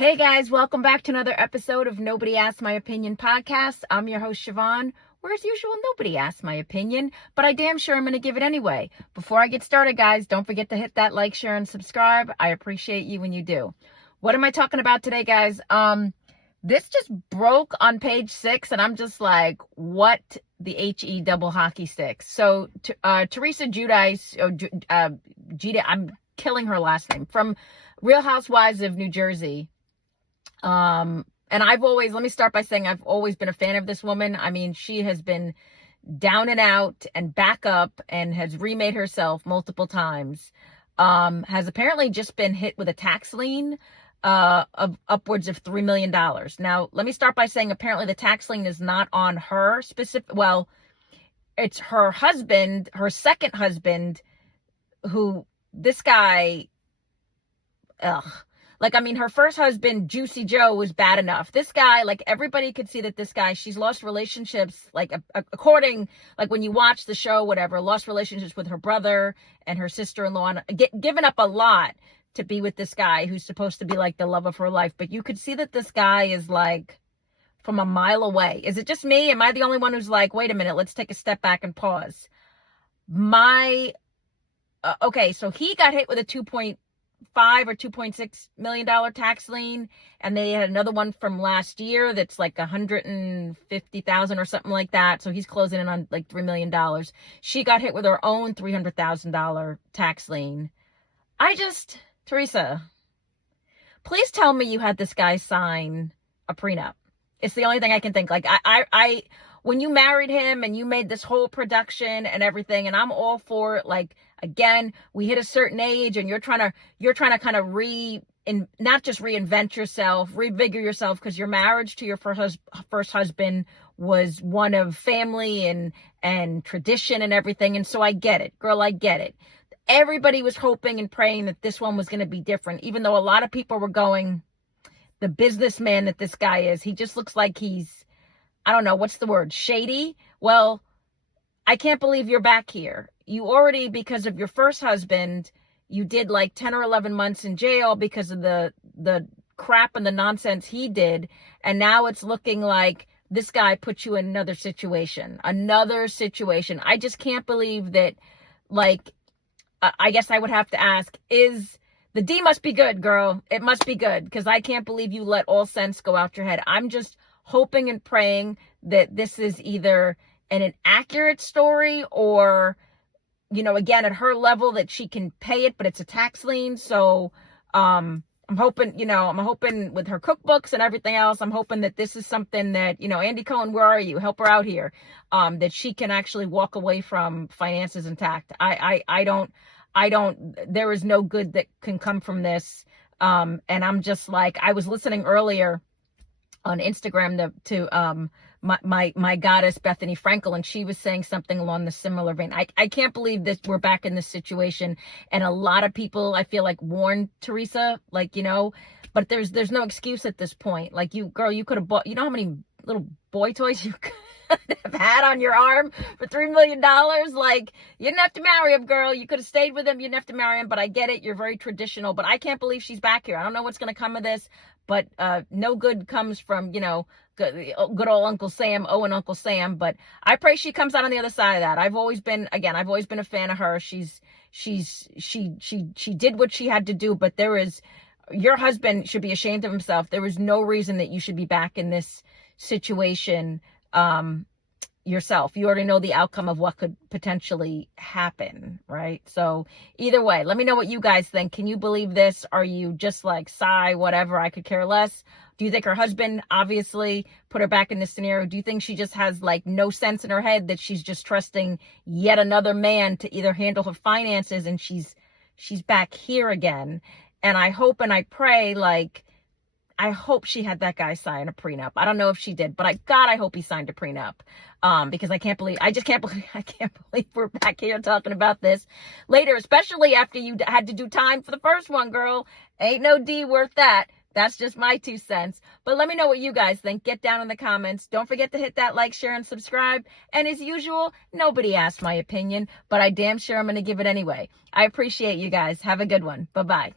Hey guys, welcome back to another episode of Nobody Asked My Opinion podcast. I'm your host, Siobhan, where as usual, nobody asked my opinion, but I damn sure I'm going to give it anyway. Before I get started, guys, don't forget to hit that like, share, and subscribe. I appreciate you when you do. What am I talking about today, guys? This just broke on page 6, and I'm just like, what the HE double hockey sticks? So, Teresa Giudice, I'm killing her last name, from Real Housewives of New Jersey. And let me start by saying I've always been a fan of this woman. I mean, she has been down and out and back up and has remade herself multiple times. Has apparently just been hit with a tax lien of upwards of $3 million. Now, let me start by saying apparently the tax lien is not on her specific. Well, it's her husband, her second husband, who this guy, her first husband, Juicy Joe, was bad enough. This guy, everybody could see that this guy, she's lost relationships, according, when you watch the show, whatever, lost relationships with her brother and her sister-in-law, and given up a lot to be with this guy who's supposed to be, the love of her life. But you could see that this guy is, from a mile away. Is it just me? Am I the only one who's wait a minute, let's take a step back and pause? Okay, so he got hit with a $2.5 or $2.6 million tax lien, and they had another one from last year that's $150,000 or something like that. So he's closing in on $3 million. She got hit with her own $300,000 tax lien. Teresa, please tell me you had this guy sign a prenup. It's the only thing I can think. When you married him and you made this whole production and everything, and I'm all for it. Again, we hit a certain age and you're trying to kind of not just reinvent yourself, revigor yourself, because your marriage to your first husband was one of family and tradition and everything. And so I get it, girl, I get it. Everybody was hoping and praying that this one was going to be different, even though a lot of people were going, the businessman that this guy is, he just looks like he's, I don't know, what's the word? Shady? Well, I can't believe you're back here. You already, because of your first husband, you did 10 or 11 months in jail because of the crap and the nonsense he did. And now it's looking like this guy put you in another situation. I just can't believe that, I guess I would have to ask, the D must be good, girl. It must be good, because I can't believe you let all sense go out your head. I'm just hoping and praying that this is either an inaccurate story or, again, at her level that she can pay it, but it's a tax lien. So I'm hoping with her cookbooks and everything else, I'm hoping that this is something that, Andy Cohen, where are you? Help her out here. That she can actually walk away from finances intact. There is no good that can come from this. And I'm just I was listening earlier on Instagram to my goddess Bethany Frankel, and she was saying something along the similar vein. I can't believe that we're back in this situation, and a lot of people I feel warned Teresa, but there's no excuse at this point. You could have bought, how many little boy toys you could have had on your arm for $3 million? You didn't have to marry him, girl. You could have stayed with him. You didn't have to marry him. But I get it. You're very traditional. But I can't believe she's back here. I don't know what's going to come of this. But no good comes from, good old Uncle Sam, and Uncle Sam. But I pray she comes out on the other side of that. I've always been a fan of her. She did what she had to do. But your husband should be ashamed of himself. There is no reason that you should be back in this situation yourself. You already know the outcome of what could potentially happen, right? So either way, let me know what you guys think. Can you believe this? Are you just sigh, whatever, I could care less? Do you think her husband obviously put her back in this scenario? Do you think she just has no sense in her head that she's just trusting yet another man to either handle her finances, and she's back here again? And I hope and I pray, I hope she had that guy sign a prenup. I don't know if she did, but I hope he signed a prenup. Because I can't believe we're back here talking about this later, especially after you had to do time for the first one, girl. Ain't no D worth that. That's just my 2 cents. But let me know what you guys think. Get down in the comments. Don't forget to hit that like, share, and subscribe. And as usual, nobody asked my opinion, but I damn sure I'm going to give it anyway. I appreciate you guys. Have a good one. Bye-bye.